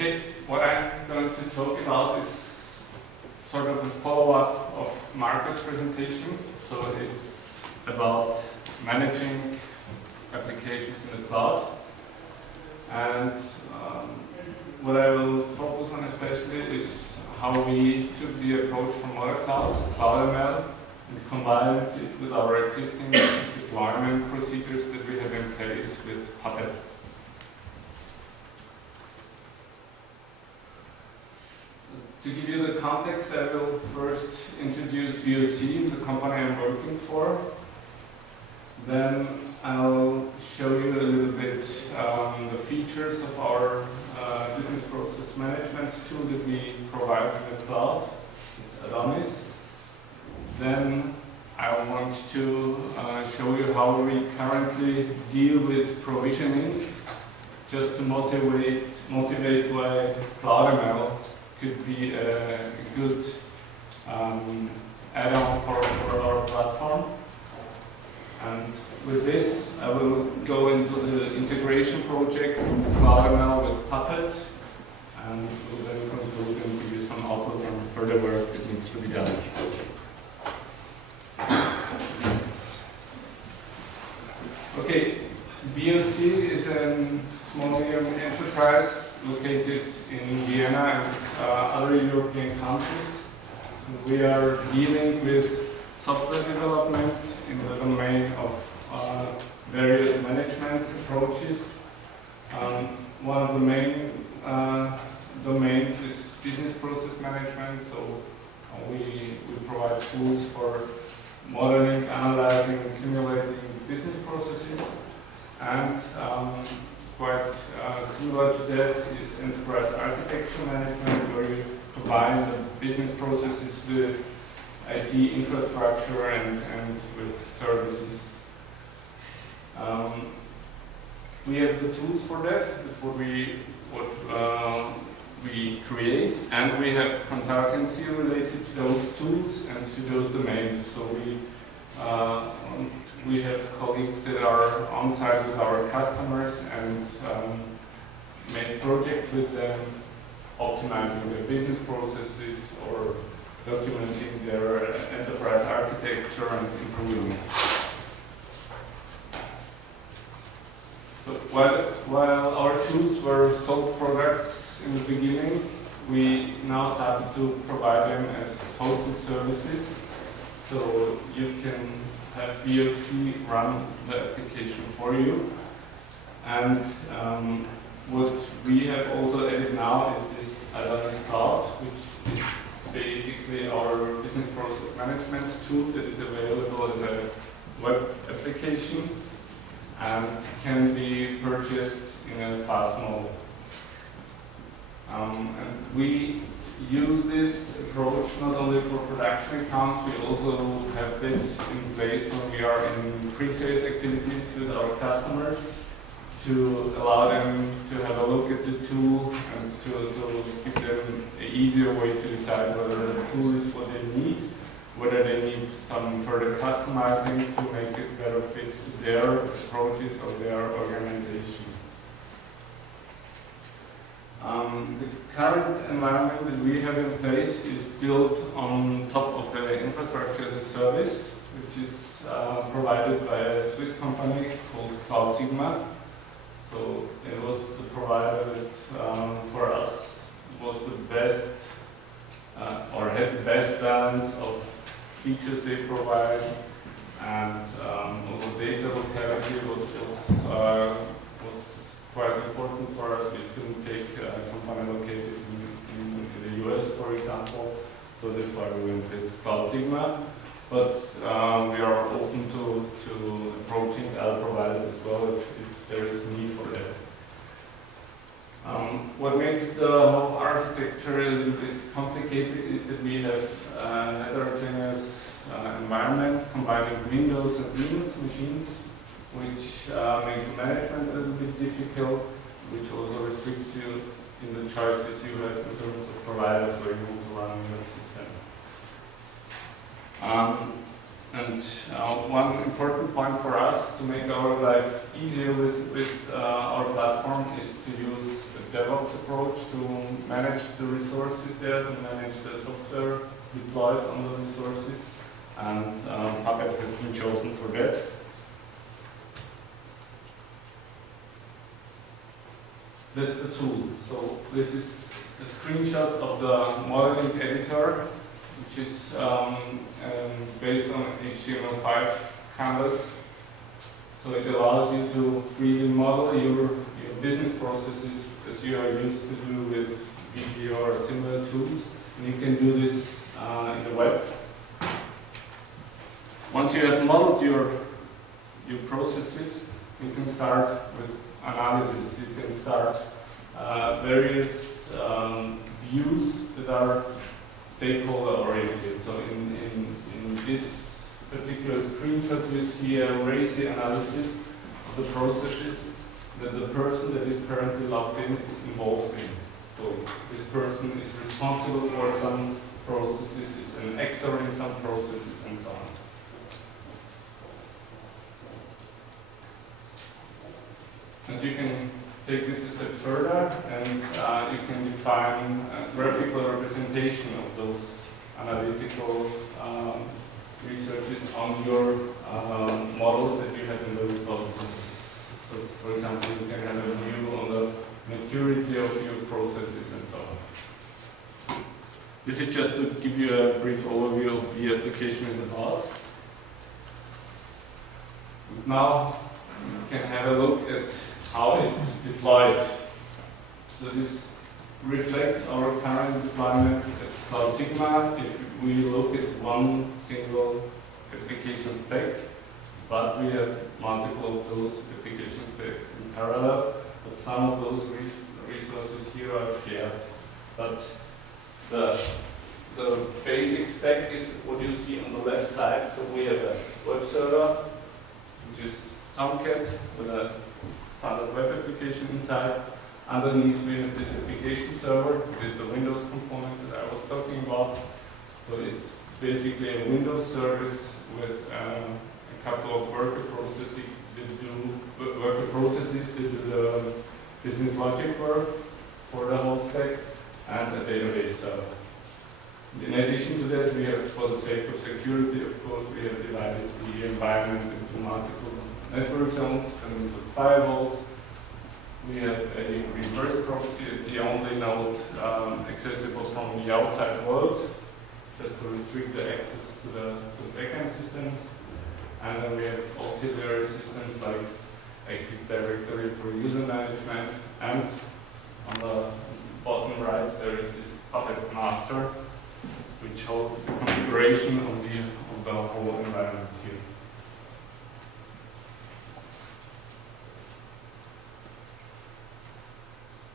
Okay, what I'm going to talk about is sort of a follow-up of Marcus' presentation. So it's about managing applications in the cloud. And what I will focus on especially is how we took the approach from other clouds, CloudML, and combined it with our existing deployment procedures that we have in place with Puppet. To give you the context, I will first introduce BOC, the company I'm working for. Then I'll show you a little bit the features of our business process management tool that we provide in the cloud. It's Adonis. Then I want to show you how we currently deal with provisioning, just to motivate why CloudML could be a good add-on for our platform. And with this, I will go into the integration project of CloudML with Puppet, and will then conclude and give you some outlook on further work that needs to be done. Okay, BOC is a small medium enterprise located in Vienna and other European countries. We are dealing with software development in the domain of various management approaches. One of the main domains is business process management, so we provide tools for modeling, analyzing, and simulating business processes. And quite similar to that is enterprise architecture management, where you combine the business processes with IT infrastructure and with services. We have the tools for that. That's what we create, and we have consultancy related to those tools and to those domains. So we have colleagues that are on site with our customers and make projects with them, optimizing their business processes or documenting their enterprise architecture and improving it. So while our tools were sold products in the beginning, we now started to provide them as hosted services. So you can have BOC run the application for you. And what we have also added now is this Adonis Cloud, which is basically our business process management tool that is available as a web application and can be purchased in a SaaS model. And we use this approach not only for production accounts, we also have it in place when we are in pre-sales activities with our customers to allow them to have a look at the tool and to give them an easier way to decide whether the tool is what they need, whether they need some further customizing to make it better fit to their approaches or their organization. The current environment that we have in place is built on top of an infrastructure as a service, which is provided by a Swiss company called CloudML. So it was the provider that for us was the best or had the best balance of features they provide, and also data locality was quite important for us. We couldn't take a company located in the US, for example, so that's why we went with CloudML. But we are open to approaching other providers as well if there is need for that. What makes the whole architecture a little bit complicated is that we have a heterogeneous environment combining Windows and Linux machines, which makes management a little bit difficult, which also restricts you in the choices you have in terms of providers where you want to run your system. One important point for us to make our life easier with our platform is to use a DevOps approach to manage the resources there, to manage the software deployed on the resources, and Puppet has been chosen for that. That's the tool. So this is a screenshot of the modeling editor, which is based on HTML5 canvas. So it allows you to freely model your business processes as you are used to do with VC or similar tools. And you can do this in the web. Once you have modeled your processes, you can start with analysis. You can start various views that are stakeholder oriented. So in this particular screenshot, you see a RACI analysis of the processes that the person that is currently logged in is involved in. So this person is responsible for some processes, is an actor in some processes, and so on. And you can take this a step further, and you can define a graphical representation of those analytical researches on your models that you have in the repository. So, for example, you can have a view on the maturity of your processes and so on. This is just to give you a brief overview of the application is about. Now you can have a look at how it's deployed. So this reflects our current deployment at Cloud Sigma. If we look at one single application stack, but we have multiple of those application stacks in parallel, but some of those resources here are shared. But the basic stack is what you see on the left side. So we have a web server, which is Tomcat with a standard web application inside. Underneath we have this application server. It is the Windows component that I was talking about. So it's basically a Windows service with a couple of worker processes that do the business logic work for the whole stack, and a database server. In addition to that, we have, for the sake of security, of course, we have divided the environment into multiple network zones and into firewalls. We have a reverse proxy as the only node accessible from the outside world, just to restrict the access to the backend systems. And then we have auxiliary systems like Active Directory for user management, and on the bottom right there is this Puppet Master, which holds the configuration of the whole environment here.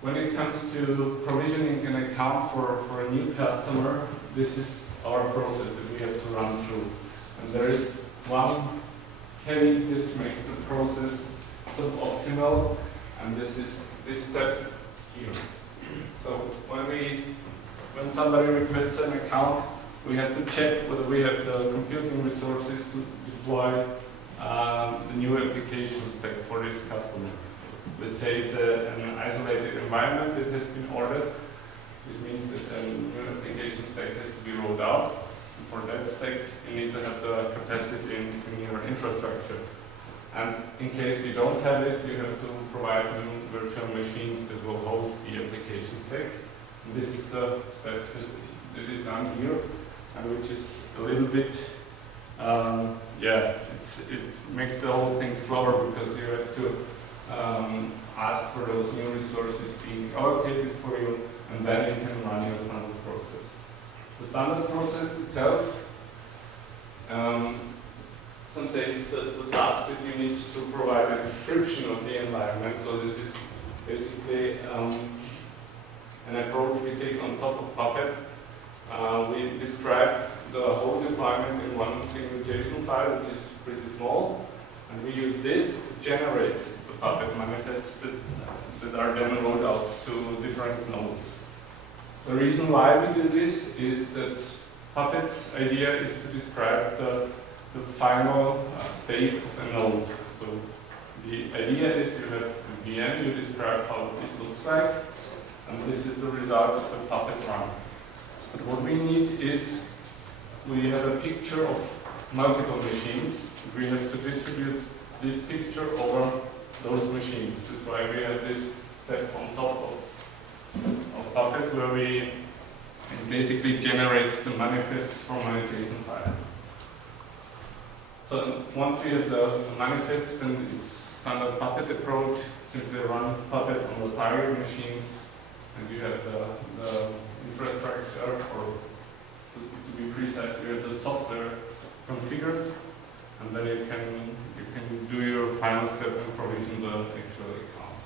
When it comes to provisioning an account for a new customer, this is our process that we have to run through. And there is one caveat that makes the process suboptimal, and this is this step here. So when somebody requests an account, we have to check whether we have the computing resources to deploy the new application stack for this customer. Let's say it's an isolated environment that has been ordered. This means that a new application stack has to be rolled out. And for that stack, you need to have the capacity in your infrastructure. And in case you don't have it, you have to provide new virtual machines that will host the application stack. And this is the step that is done here, and which is a little bit, it makes the whole thing slower because you have to ask for those new resources being allocated for you, and then you can run your standard process. The standard process itself contains the task that you need to provide a description of the environment. So this is basically an approach we take on top of Puppet. We describe the whole deployment in one single JSON file, which is pretty small, and we use this to generate the Puppet manifests that are then rolled out to different nodes. The reason why we do this is that Puppet's idea is to describe the final state of a node. So the idea is you have a VM, you describe how this looks like, and this is the result of the Puppet run. But what we need is, we have a picture of multiple machines. We have to distribute this picture over those machines. That's why we have this step on top of Puppet, where we basically generate the manifest from a JSON file. So once we have the manifest, then it's standard Puppet approach. Simply run Puppet on the target machines, and you have the infrastructure, or to be precise, you have the software configured, and then you can do your final step and provision the actual account.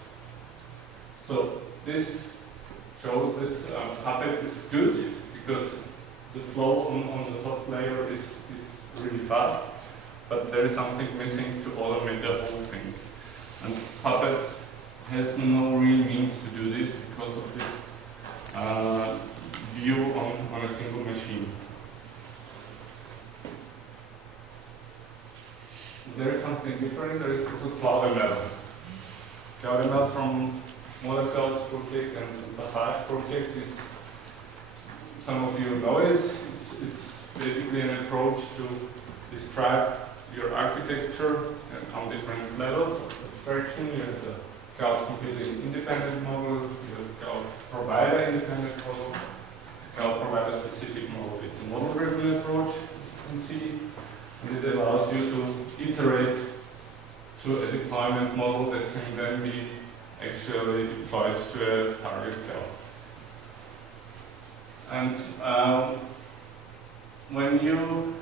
So this shows that Puppet is good because the flow on the top layer is really fast, but there is something missing to automate the whole thing. And Puppet has no real means to do this because of this view on a single machine. There is something different. There is also CloudML. CloudML from Model Cloud project and Passage project is, some of you know it. It's basically an approach to describe your architecture on different levels of abstraction. You have the cloud computing independent model, you have cloud provider independent model, cloud provider specific model. It's a model-driven approach, as you can see. And it allows you to iterate to a deployment model that can then be actually deployed to a target cloud. And when you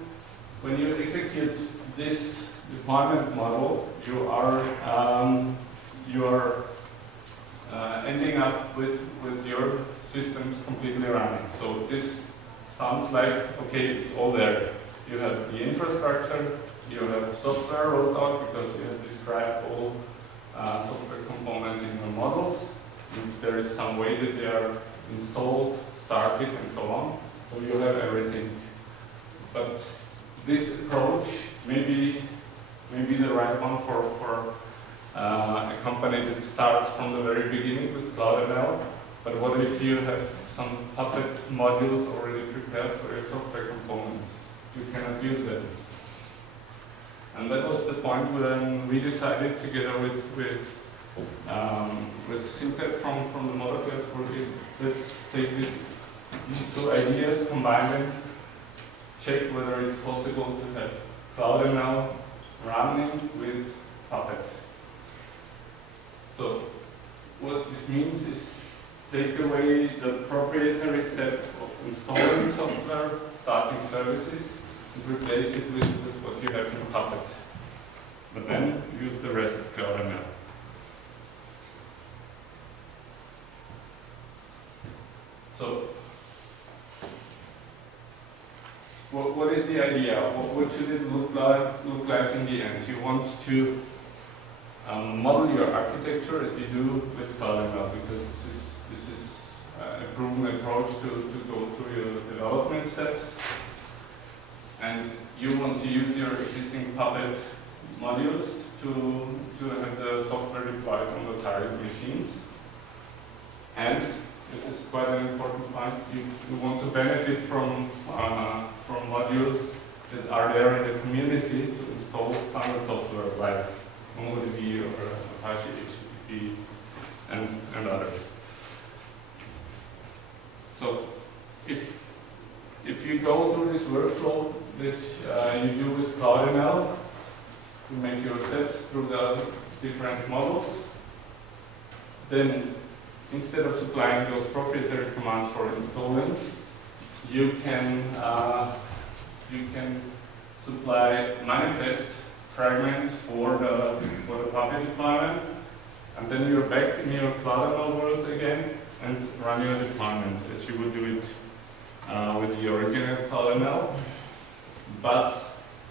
execute this deployment model, you are ending up with your system completely running. So this sounds like, okay, it's all there. You have the infrastructure, you have software rolled out because you have described all software components in your models. And there is some way that they are installed, started, and so on. So you have everything. But this approach may be the right one for a company that starts from the very beginning with CloudML. But what if you have some Puppet modules already prepared for your software components? You cannot use them. And that was the point when we decided, together with Seycek from the Model Cloud project, let's take these two ideas, combine them, check whether it's possible to have CloudML running with Puppet. So what this means is take away the proprietary step of installing software, starting services, and replace it with what you have in Puppet. But then use the rest of CloudML. So, what is the idea? What should it look like in the end? You want to model your architecture as you do with CloudML, because this is a proven approach to go through your development steps. And you want to use your existing Puppet modules to have the software deployed on the target machines. And this is quite an important point. You want to benefit from modules that are there in the community to install standard software like MongoDB or Apache HTTP and others. So if you go through this workflow that you do with CloudML to make your steps through the different models, then instead of supplying those proprietary commands for installing, you can supply manifest fragments for the Puppet deployment, and then you're back in your CloudML world again and run your deployment as you would do it with the original CloudML. But